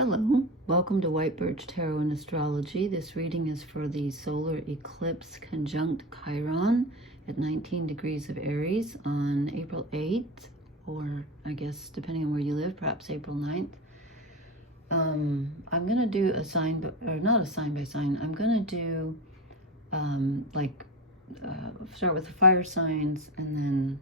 Hello, welcome to White Birch Tarot and Astrology. This reading is for the solar eclipse conjunct Chiron at 19 degrees of Aries on April 8th, or I guess depending on where you live, perhaps April 9th. I'm going to do a sign, or not a sign by sign. I'm going to do start with the fire signs and then,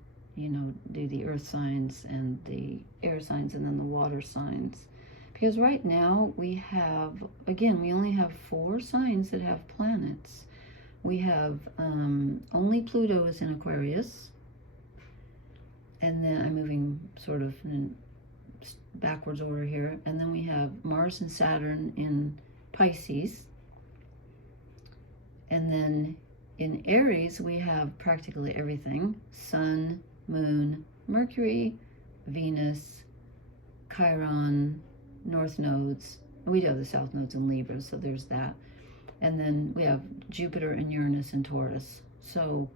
do the earth signs and the air signs and then the water signs. Because right now we have, again, we only have 4 signs that have planets. We have only Pluto is in Aquarius. And then I'm moving sort of in backwards order here. And then we have Mars and Saturn in Pisces. And then in Aries, we have practically everything. Sun, Moon, Mercury, Venus, Chiron, North nodes. We do have the South nodes in Libra, so there's that. And then we have Jupiter and Uranus in Taurus. So,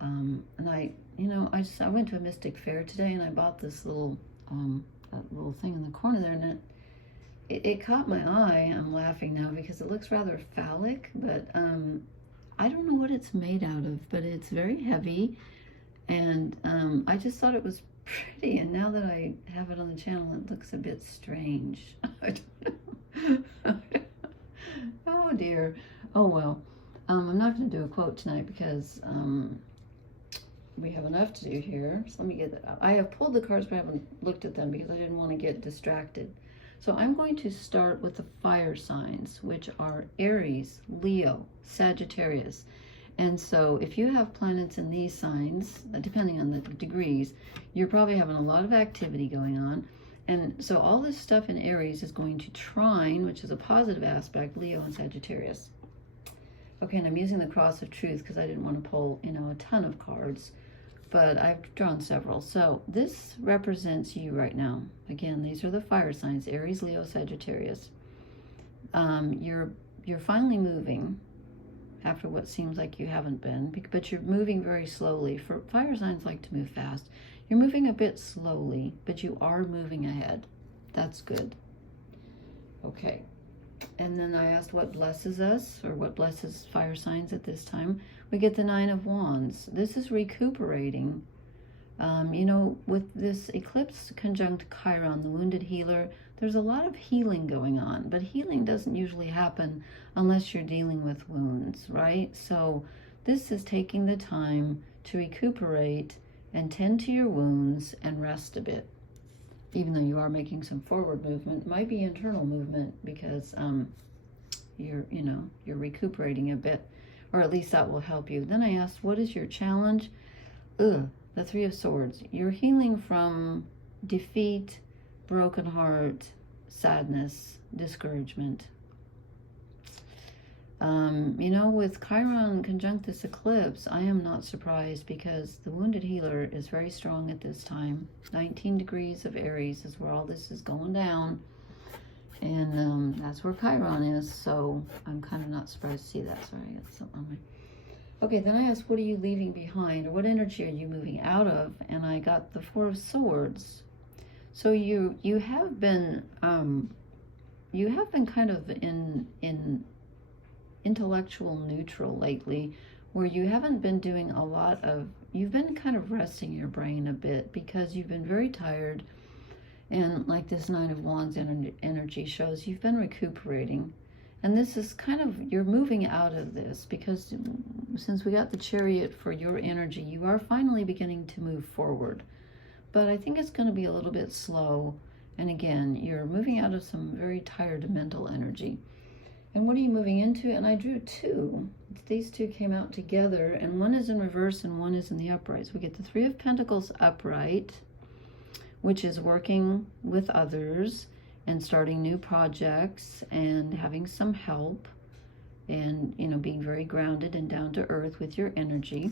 and I went to a mystic fair today and I bought this little, that little thing in the corner there, and it caught my eye. I'm laughing now because it looks rather phallic, but I don't know what it's made out of, but it's very heavy. And I just thought it was pretty, and now that I have it on the channel, it looks a bit strange. I don't know. Oh dear. Oh well. I'm not going to do a quote tonight because we have enough to do here. So let me get that out. I have pulled the cards, but I haven't looked at them because I didn't want to get distracted. So I'm going to start with the fire signs, which are Aries, Leo, Sagittarius. And so if you have planets in these signs, depending on the degrees, you're probably having a lot of activity going on. And so all this stuff in Aries is going to trine, which is a positive aspect, Leo and Sagittarius. Okay, and I'm using the cross of truth because I didn't want to pull, a ton of cards, but I've drawn several. So this represents you right now. Again, these are the fire signs, Aries, Leo, Sagittarius. You're finally moving after what seems like you haven't been, but you're moving very slowly. For fire signs like to move fast. You're moving a bit slowly, but you are moving ahead. That's good. Okay. And then I asked what blesses us, or what blesses fire signs at this time. We get the 9 of Wands. This is recuperating. With this eclipse conjunct Chiron, the wounded healer, there's a lot of healing going on, but healing doesn't usually happen unless you're dealing with wounds, right? So this is taking the time to recuperate and tend to your wounds and rest a bit. Even though you are making some forward movement, it might be internal movement because you're recuperating a bit, or at least that will help you. Then I asked, what is your challenge? The 3 of Swords. You're healing from defeat, broken heart, sadness, discouragement. With Chiron conjunct this eclipse, I am not surprised because the wounded healer is very strong at this time. 19 degrees of Aries is where all this is going down. And that's where Chiron is, so I'm kind of not surprised to see that. Sorry, I got something on my... Okay, then I asked, what are you leaving behind, or what energy are you moving out of? And I got the 4 of Swords. So you have been kind of in intellectual neutral lately, where you haven't been doing a lot of, you've been kind of resting your brain a bit because you've been very tired, and like this 9 of Wands energy shows, you've been recuperating. And this is kind of, you're moving out of this because since we got the Chariot for your energy, you are finally beginning to move forward. But I think it's going to be a little bit slow. And again, you're moving out of some very tired mental energy. And what are you moving into? And I drew 2. These 2 came out together, and one is in reverse and one is in the upright. So we get the 3 of Pentacles upright, which is working with others and starting new projects and having some help and, being very grounded and down to earth with your energy.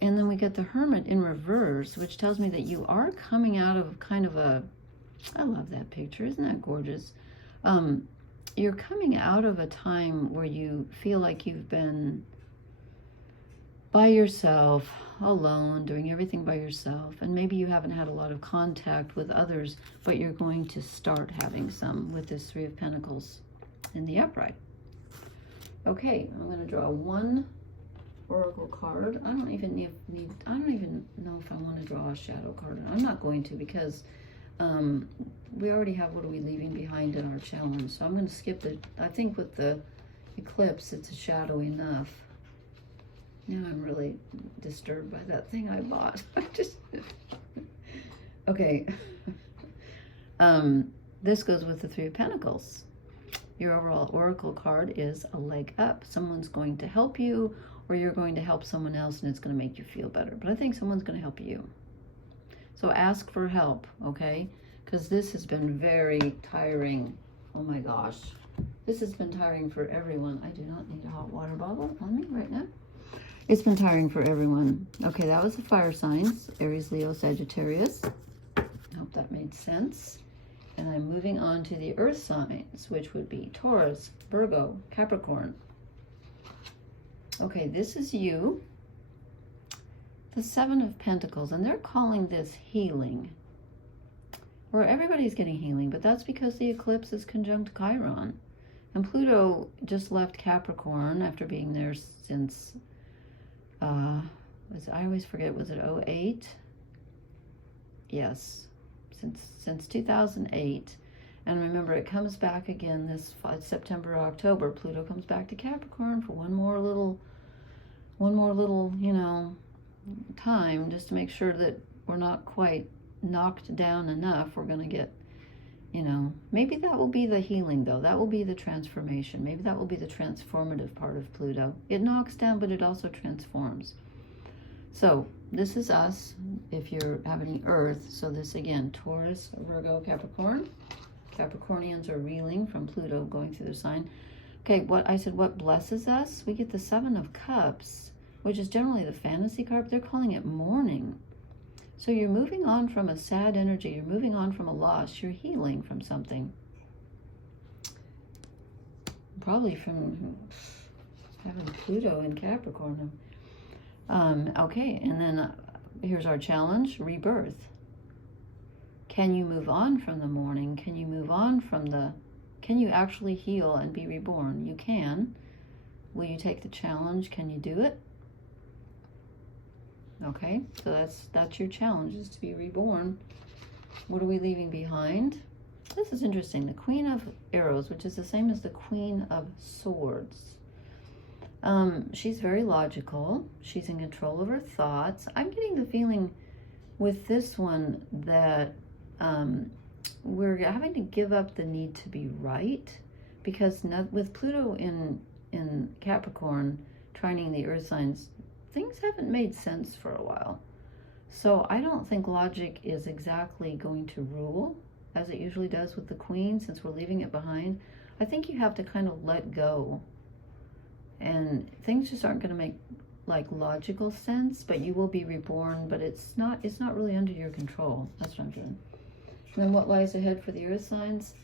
And then we get the Hermit in reverse, which tells me that you are coming out of kind of a, I love that picture, isn't that gorgeous? You're coming out of a time where you feel like you've been by yourself, alone, doing everything by yourself. And maybe you haven't had a lot of contact with others, but you're going to start having some with this Three of Pentacles in the upright. Okay, I'm going to draw one oracle card. I don't even know if I want to draw a shadow card. I'm not going to, because we already have what are we leaving behind in our challenge. So I'm going to skip it. I think with the eclipse, it's a shadow enough. Now I'm really disturbed by that thing I bought. Okay. This goes with the Three of Pentacles. Your overall oracle card is a leg up. Someone's going to help you, or you're going to help someone else, and it's going to make you feel better. But I think someone's going to help you. So ask for help, okay? Because this has been very tiring. Oh my gosh. This has been tiring for everyone. I do not need a hot water bottle on me right now. It's been tiring for everyone. Okay, that was the fire signs. Aries, Leo, Sagittarius. I hope that made sense. And I'm moving on to the earth signs, which would be Taurus, Virgo, Capricorn. Okay, this is you. The Seven of Pentacles, and they're calling this healing. Where everybody's getting healing, but that's because the eclipse is conjunct Chiron. And Pluto just left Capricorn after being there since, I always forget, was it 08? Yes, since 2008. And remember, it comes back again this September, October. Pluto comes back to Capricorn for one more little, you know, time, just to make sure that we're not quite knocked down enough. We're going to get, you know, maybe that will be the healing, though. That will be the transformation. Maybe that will be the transformative part of Pluto. It knocks down, but it also transforms. So this is us, if you're having Earth. So this, again, Taurus, Virgo, Capricorn. Capricornians are reeling from Pluto going through their sign. Okay, what I said, what blesses us? We get the Seven of Cups, which is generally the fantasy card. They're calling it mourning. So you're moving on from a sad energy. You're moving on from a loss. You're healing from something. Probably from having Pluto in Capricorn. Okay, and then here's our challenge, rebirth. Can you move on from the mourning? Can you move on from the... Can you actually heal and be reborn? You can. Will you take the challenge? Can you do it? Okay, so that's your challenge, is to be reborn. What are we leaving behind? This is interesting. The Queen of Arrows, which is the same as the Queen of Swords. She's very logical. She's in control of her thoughts. I'm getting the feeling with this one that we're having to give up the need to be right, because with Pluto in Capricorn trining the earth signs, things haven't made sense for a while. So I don't think logic is exactly going to rule as it usually does with the Queen, since we're leaving it behind. I think you have to kind of let go, and things just aren't going to make like logical sense, but you will be reborn, but it's not really under your control. That's what I'm doing. And then what lies ahead for the earth signs?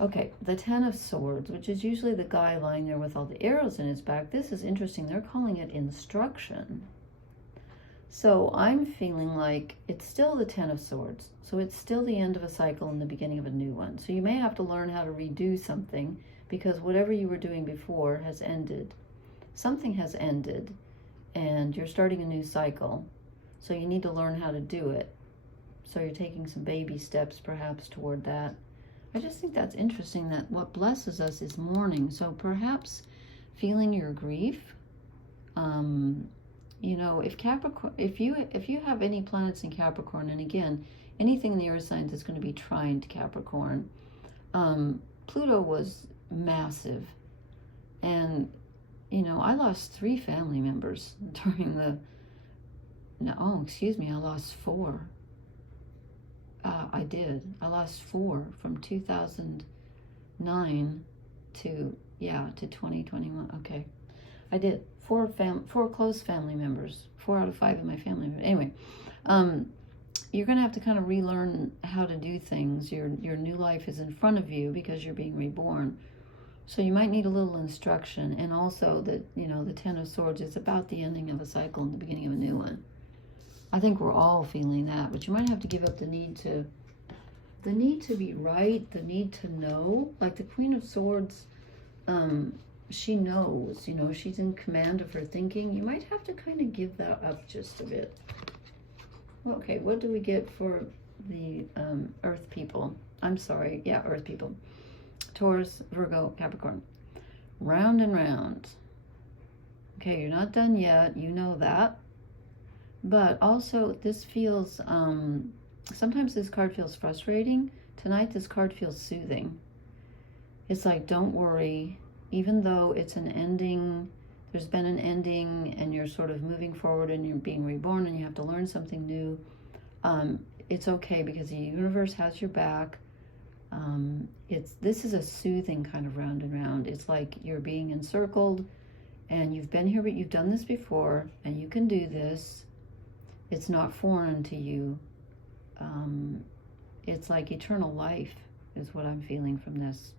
Okay, the Ten of Swords, which is usually the guy lying there with all the arrows in his back. This is interesting. They're calling it instruction. So I'm feeling like it's still the Ten of Swords. So it's still the end of a cycle and the beginning of a new one. So you may have to learn how to redo something, because whatever you were doing before has ended. Something has ended, and you're starting a new cycle. So you need to learn how to do it. So you're taking some baby steps perhaps toward that. I just think that's interesting, that what blesses us is mourning. So perhaps feeling your grief. You know, if Capricorn, if you have any planets in Capricorn, and again, anything in the earth signs is going to be trine to Capricorn. Pluto was massive, and you know, I lost 3 family members during the. No, oh, excuse me, I lost 4. I did. I lost 4 from 2009 to 2021. Okay, I did. 4 close family members. 4 out of 5 of my family members. Anyway, you're going to have to kind of relearn how to do things. Your new life is in front of you because you're being reborn. So you might need a little instruction. And also that, you know, the Ten of Swords is about the ending of a cycle and the beginning of a new one. I think we're all feeling that, but you might have to give up the need to be right, the need to know. Like the Queen of Swords, she knows, you know, she's in command of her thinking. You might have to kind of give that up just a bit. Okay, what do we get for the Earth people? I'm sorry, yeah, Earth people. Taurus, Virgo, Capricorn. Round and round. Okay, you're not done yet, you know that. But also, this feels, sometimes this card feels frustrating. Tonight, this card feels soothing. It's like, don't worry, even though it's an ending, there's been an ending, and you're sort of moving forward, and you're being reborn, and you have to learn something new. It's okay, because the universe has your back. This is a soothing kind of round and round. It's like you're being encircled, and you've been here, but you've done this before, and you can do this. It's not foreign to you. It's like eternal life is what I'm feeling from this.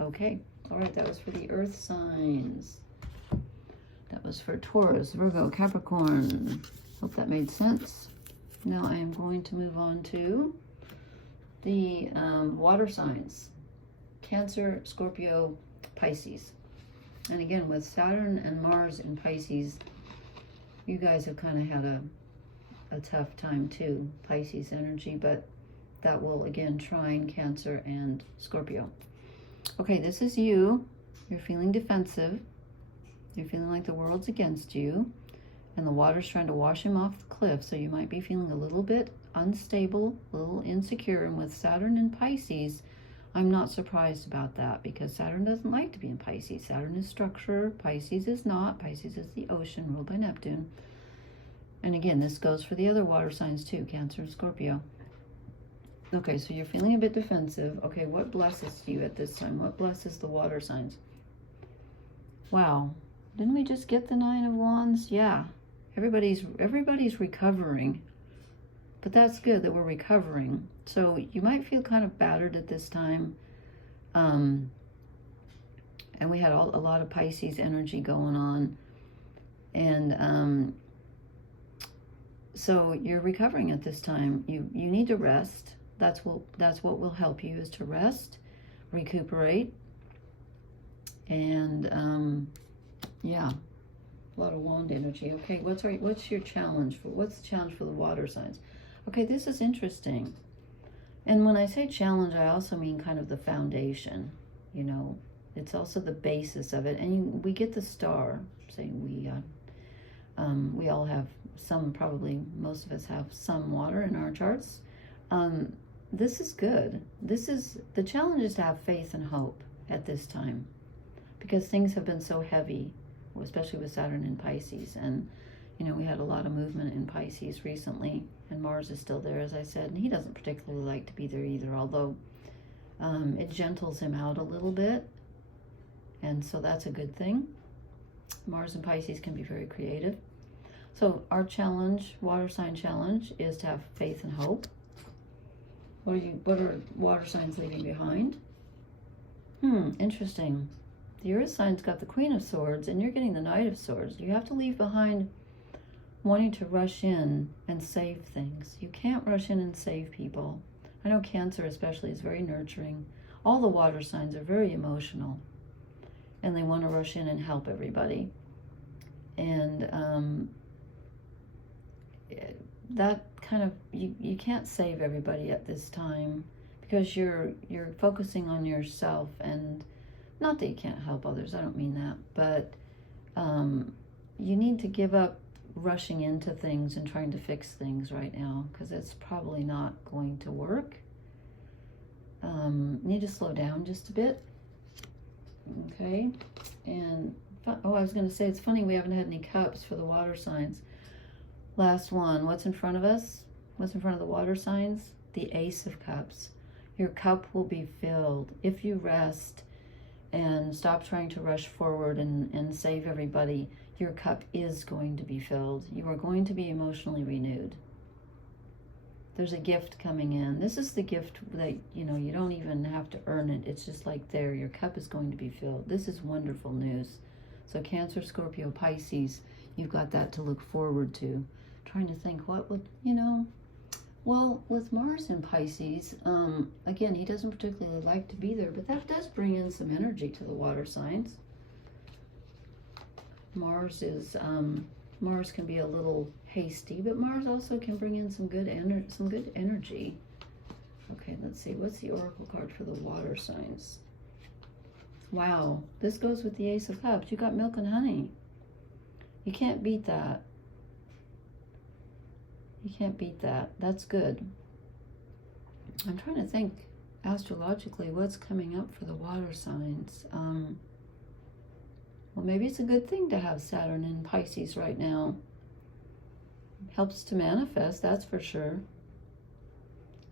Okay, all right, that was for the earth signs. That was for Taurus, Virgo, Capricorn. Hope that made sense. Now I am going to move on to the water signs. Cancer, Scorpio, Pisces. And again, with Saturn and Mars in Pisces, you guys have kind of had a tough time too, Pisces energy, but that will again trine Cancer and Scorpio. Okay, this is you. You're feeling defensive. You're feeling like the world's against you, and the water's trying to wash him off the cliff, so you might be feeling a little bit unstable, a little insecure. And with Saturn in Pisces, I'm not surprised about that, because Saturn doesn't like to be in Pisces. Saturn is structure, Pisces is not. Pisces is the ocean, ruled by Neptune. And again, this goes for the other water signs too, Cancer and Scorpio. Okay, so you're feeling a bit defensive. Okay, what blesses you at this time? What blesses the water signs? Wow, didn't we just get the Nine of Wands? Yeah, everybody's recovering. But that's good that we're recovering. So you might feel kind of battered at this time. And we had a lot of Pisces energy going on. And so you're recovering at this time. You need to rest. That's what will help you, is to rest, recuperate. And yeah, a lot of wand energy. Okay, what's your challenge what's the challenge for the water signs? Okay, this is interesting. And when I say challenge, I also mean kind of the foundation, you know. It's also the basis of it. And we get the star, saying we all have some, probably most of us have some water in our charts. This is good. The challenge is to have faith and hope at this time, because things have been so heavy, especially with Saturn in Pisces. And you know, we had a lot of movement in Pisces recently, and Mars is still there, as I said, and he doesn't particularly like to be there either, although it gentles him out a little bit, and so that's a good thing. Mars and Pisces can be very creative. So our challenge, water sign challenge, is to have faith and hope. What are water signs leaving behind? Interesting. The earth sign's got the Queen of Swords, and you're getting the Knight of Swords. You have to leave behind wanting to rush in and save things. You can't rush in and save people. I know Cancer especially is very nurturing. All the water signs are very emotional, and they want to rush in and help everybody. And that kind of, you can't save everybody at this time, because you're focusing on yourself. And not that you can't help others, I don't mean that, but you need to give up rushing into things and trying to fix things right now, because it's probably not going to work. Need to slow down just a bit. Okay. And I was going to say, it's funny we haven't had any cups for the water signs. Last one, what's in front of us? What's in front of the water signs? The Ace of Cups. Your cup will be filled if you rest and stop trying to rush forward and save everybody. Your cup is going to be filled. You are going to be emotionally renewed. There's a gift coming in. This is the gift that, you know, you don't even have to earn it. It's just like there, your cup is going to be filled. This is wonderful news. So Cancer, Scorpio, Pisces, you've got that to look forward to. Trying to think what would, you know, well, with Mars in Pisces, again, he doesn't particularly like to be there, but that does bring in some energy to the water signs. Mars can be a little hasty, but Mars also can bring in some good energy. Okay, let's see. What's the oracle card for the water signs? Wow, this goes with the Ace of Cups. You got milk and honey. You can't beat that. You can't beat that. That's good. I'm trying to think astrologically what's coming up for the water signs. Well, maybe it's a good thing to have Saturn in Pisces right now. Helps to manifest, that's for sure.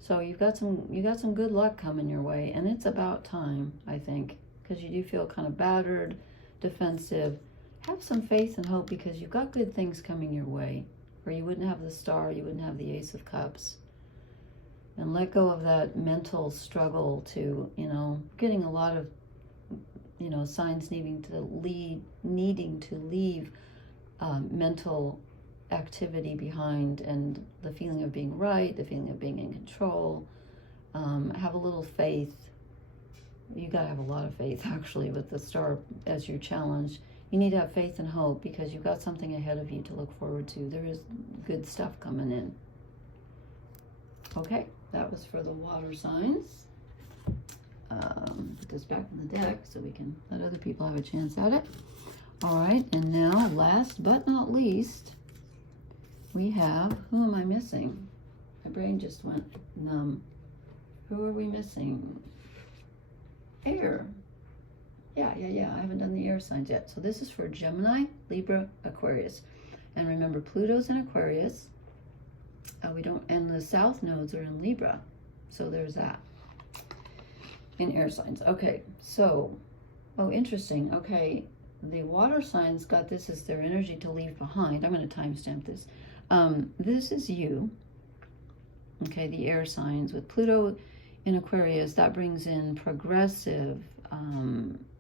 So you've got some good luck coming your way, and it's about time, I think, because you do feel kind of battered, defensive. Have some faith and hope, because you've got good things coming your way, or you wouldn't have the Star, you wouldn't have the Ace of Cups. And let go of that mental struggle to, you know, getting a lot of, you know, signs needing to leave mental activity behind, and the feeling of being right, the feeling of being in control. Have a little faith. You got to have a lot of faith, actually, with the Star as your challenge. You need to have faith and hope, because you've got something ahead of you to look forward to. There is good stuff coming in. Okay, that was for the water signs. Put this back in the deck so we can let other people have a chance at it. All right, and now, last but not least, we have, who am I missing? My brain just went numb. Who are we missing? Air. Yeah, I haven't done the air signs yet. So this is for Gemini, Libra, Aquarius. And remember, Pluto's in Aquarius. And the south nodes are in Libra. So there's that. In air signs. Okay, so, oh, interesting. Okay, the water signs got this as their energy to leave behind. I'm going to timestamp this. This is you. Okay, the air signs with Pluto in Aquarius, that brings in progressive,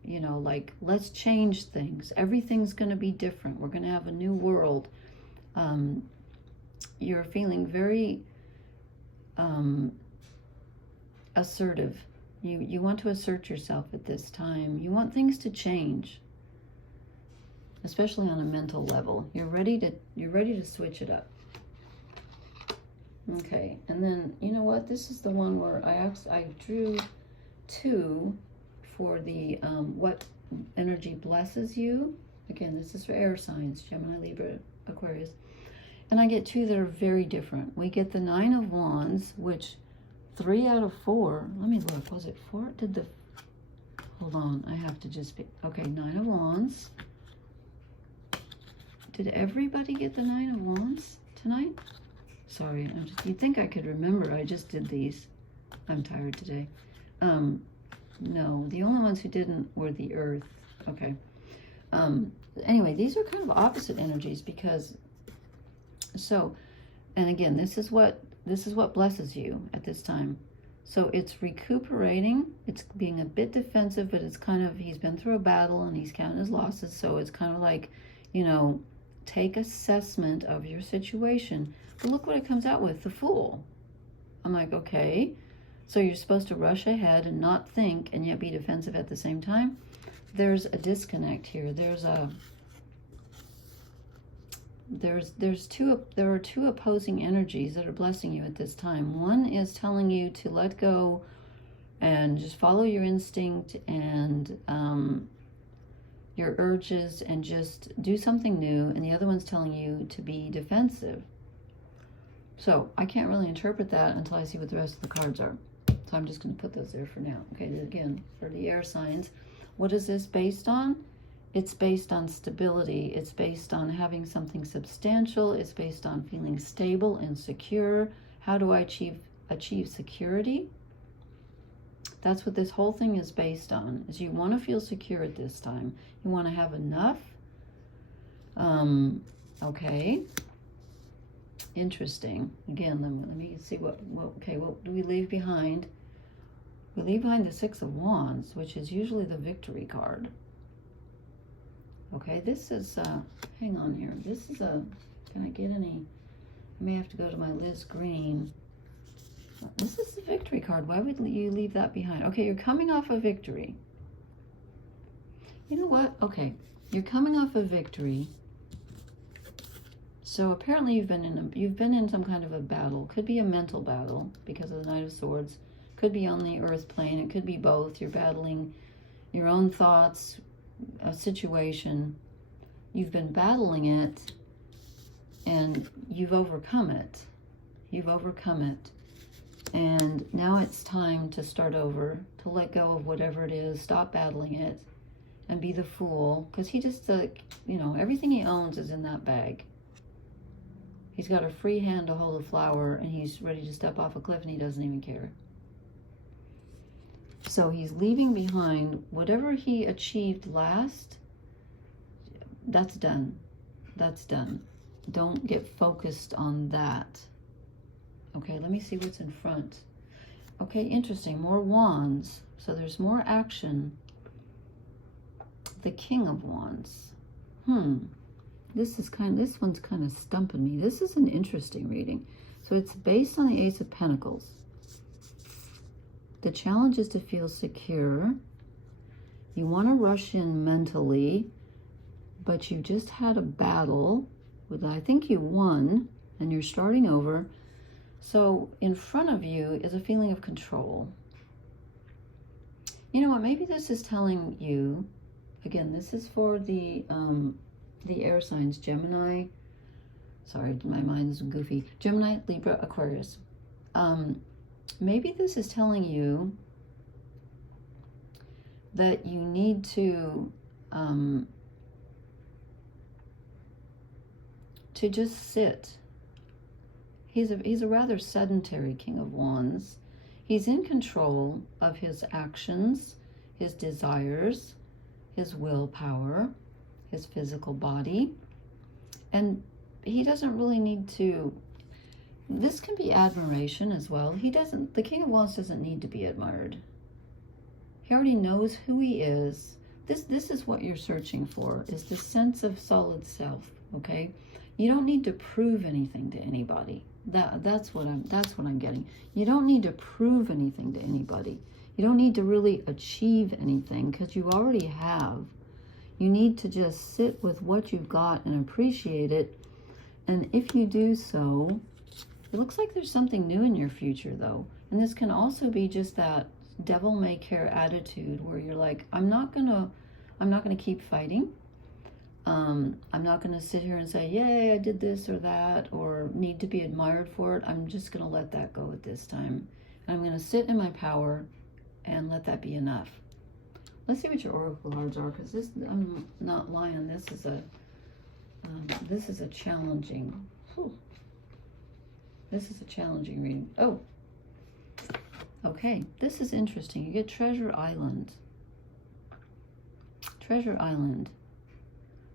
you know, like, let's change things. Everything's going to be different. We're going to have a new world. You're feeling very assertive. You want to assert yourself at this time. You want things to change, especially on a mental level. You're ready to switch it up. Okay, and then, you know what? This is the one where I drew two for the what energy blesses you. Again, this is for air signs, Gemini, Libra, Aquarius. And I get two that are very different. We get the Nine of Wands, which 3 out of 4, let me look, was it 4? Hold on, I have to just be, okay, Nine of Wands. Did everybody get the Nine of Wands tonight? Sorry, you'd think I could remember. I just did these. I'm tired today. No, the only ones who didn't were the Earth. Okay. Anyway, these are kind of opposite energies, because, so, and again, this is what blesses you at this time. So it's recuperating. It's being a bit defensive, but it's kind of, he's been through a battle and he's counted his losses. So it's kind of like, you know, take assessment of your situation. But look what it comes out with, the Fool. I'm like, okay, so you're supposed to rush ahead and not think and yet be defensive at the same time. There's a disconnect here. There are two opposing energies that are blessing you at this time. One is telling you to let go and just follow your instinct and your urges and just do something new, and the other one's telling you to be defensive. So I can't really interpret that until I see what the rest of the cards are. So I'm just going to put those there for now. Okay, again, for the air signs, what is this based on? It's based on stability. It's based on having something substantial. It's based on feeling stable and secure. How do I achieve security? That's what this whole thing is based on, is you want to feel secure at this time. You want to have enough. Okay. Interesting. Again, let me see what do we leave behind? We leave behind the Six of Wands, which is usually the victory card. Okay, this is, hang on here. This is can I get any, I may have to go to my Liz Green. This is the victory card. Why would you leave that behind? Okay, you're coming off a victory. You know what? Okay, you're coming off a victory. So apparently you've been in some kind of a battle. Could be a mental battle because of the Knight of Swords. Could be on the earth plane. It could be both. You're battling your own thoughts, a situation. You've been battling it and you've overcome it. You've overcome it. And now it's time to start over, to let go of whatever it is, stop battling it, and be the fool. Because he just, you know, everything he owns is in that bag. He's got a free hand to hold a flower, and he's ready to step off a cliff, and he doesn't even care. So he's leaving behind whatever he achieved last. That's done. That's done. Don't get focused on that. Okay, let me see what's in front. Okay, interesting. More wands. So there's more action. The King of Wands. This one's kind of stumping me. This is an interesting reading. So it's based on the Ace of Pentacles. The challenge is to feel secure. You want to rush in mentally, but you just had a battle with, I think you won, and you're starting over. So in front of you is a feeling of control. You know what? Maybe this is telling you, again, this is for the air signs, Gemini. Sorry, my mind is goofy. Gemini, Libra, Aquarius. Maybe this is telling you that you need to just sit. He's a rather sedentary King of Wands. He's in control of his actions, his desires, his willpower, his physical body. And he doesn't really need to, this can be admiration as well. The King of Wands doesn't need to be admired. He already knows who he is. This is what you're searching for, is the sense of solid self, okay? You don't need to prove anything to anybody. That's what I'm getting. You don't need to prove anything to anybody. You don't need to really achieve anything because you already have. You need to just sit with what you've got and appreciate it. And if you do so, it looks like there's something new in your future though. And this can also be just that devil may care attitude where you're like, I'm not gonna keep fighting. I'm not going to sit here and say, yay, I did this or that, or need to be admired for it. I'm just going to let that go at this time. And I'm going to sit in my power and let that be enough. Let's see what your oracle cards are, because this, I'm not lying, this is a challenging, this is a challenging reading. Oh, okay, this is interesting. You get Treasure Island. Treasure Island.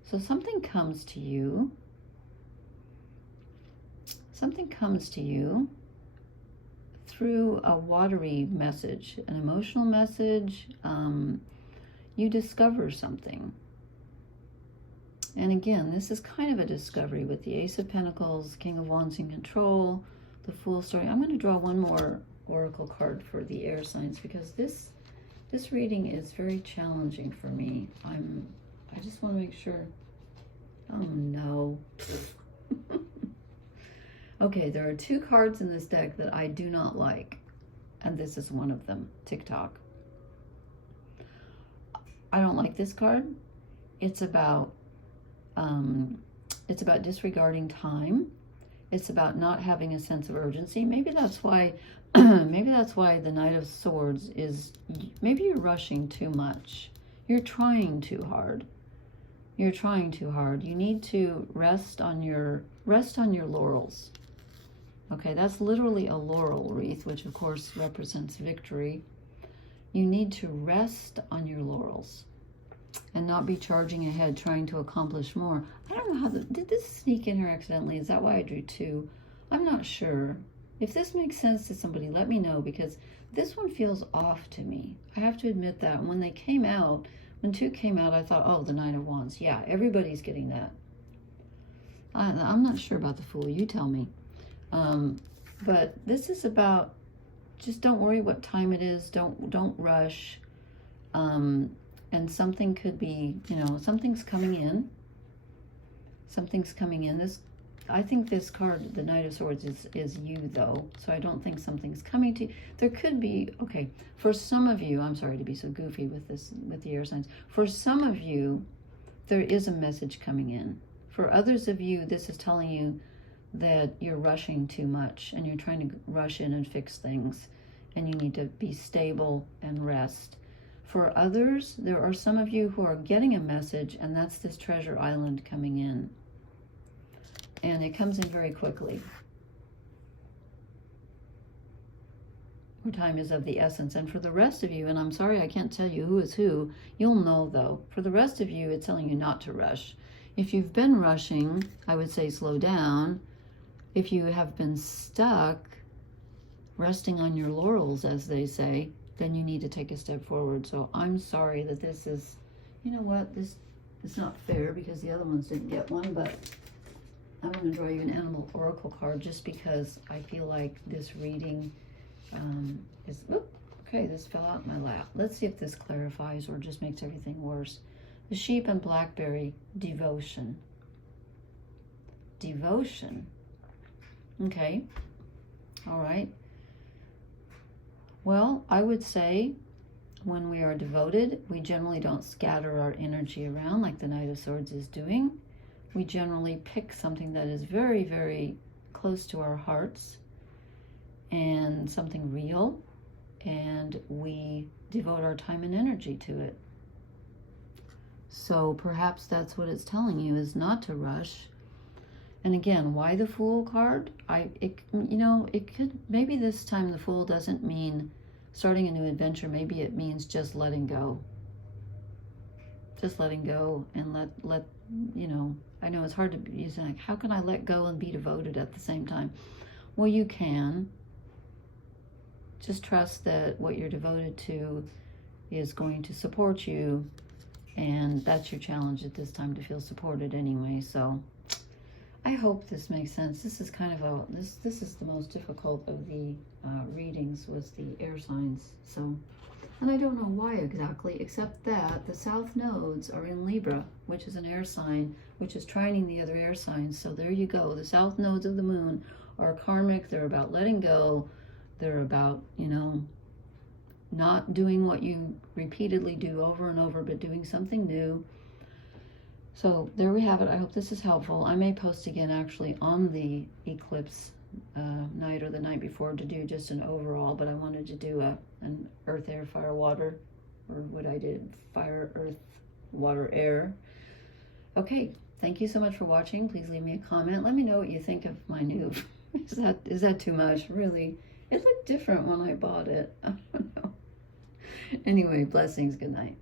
So something comes to you through a watery message, an emotional message. You discover something. And again, this is kind of a discovery with the Ace of Pentacles, King of Wands in control, the Fool story. I'm going to draw one more oracle card for the air signs because this reading is very challenging for me. I just want to make sure. Oh no. Okay, there are two cards in this deck that I do not like, and this is one of them. TikTok. I don't like this card. It's about disregarding time. It's about not having a sense of urgency. Maybe that's why the Knight of Swords is, maybe you're rushing too much. You're trying too hard. You're trying too hard. You need to rest on your laurels. Okay, that's literally a laurel wreath, which of course represents victory. You need to rest on your laurels and not be charging ahead trying to accomplish more. I don't know how did this sneak in here accidentally? Is that why I drew two? I'm not sure. If this makes sense to somebody, let me know, because this one feels off to me. I have to admit that. When they came out, when 2 came out, I thought, oh, the Nine of Wands. Yeah, everybody's getting that. I'm not sure about the Fool. You tell me. But this is about, just don't worry what time it is. Don't rush. And something could be, something's coming in. Something's coming in. I think this card, the Knight of Swords, is you, though. So I don't think something's coming to you. There could be, okay, for some of you, I'm sorry to be so goofy with this, with the air signs. For some of you, there is a message coming in. For others of you, this is telling you that you're rushing too much and you're trying to rush in and fix things, and you need to be stable and rest. For others, there are some of you who are getting a message, and that's this treasure island coming in. And it comes in very quickly. Your time is of the essence. And for the rest of you, and I'm sorry I can't tell you who is who, you'll know though. For the rest of you, it's telling you not to rush. If you've been rushing, I would say slow down. If you have been stuck, resting on your laurels, as they say, then you need to take a step forward. So I'm sorry that this is, you know what, this is not fair because the other ones didn't get one, but I'm going to draw you an animal oracle card just because I feel like this reading is, okay, this fell out in my lap. Let's see if this clarifies or just makes everything worse. The sheep and blackberry, devotion. Devotion. Okay. All right. Well, I would say when we are devoted, we generally don't scatter our energy around like the Knight of Swords is doing. We generally pick something that is very, very close to our hearts and something real, and we devote our time and energy to it. So perhaps that's what it's telling you, is not to rush. And again, why the Fool card? It could, maybe this time the Fool doesn't mean starting a new adventure. Maybe it means just letting go. Just letting go and let I know it's hard to be like, how can I let go and be devoted at the same time? Well, you can. Just trust that what you're devoted to is going to support you, and that's your challenge at this time, to feel supported anyway. So I hope this makes sense. This is kind of this is the most difficult of the readings, was the air signs. So, and I don't know why exactly, except that the south nodes are in Libra, which is an air sign, which is trining the other air signs. So there you go. The south nodes of the moon are karmic. They're about letting go. They're about, not doing what you repeatedly do over and over, but doing something new. So there we have it. I hope this is helpful. I may post again actually on the eclipse night or the night before to do just an overall, but I wanted to do an earth, air, fire, water, or what I did, fire, earth, water, air. Okay, thank you so much for watching. Please leave me a comment. Let me know what you think of my new, is that too much? Really? It looked different when I bought it. I don't know. Anyway, blessings. Good night.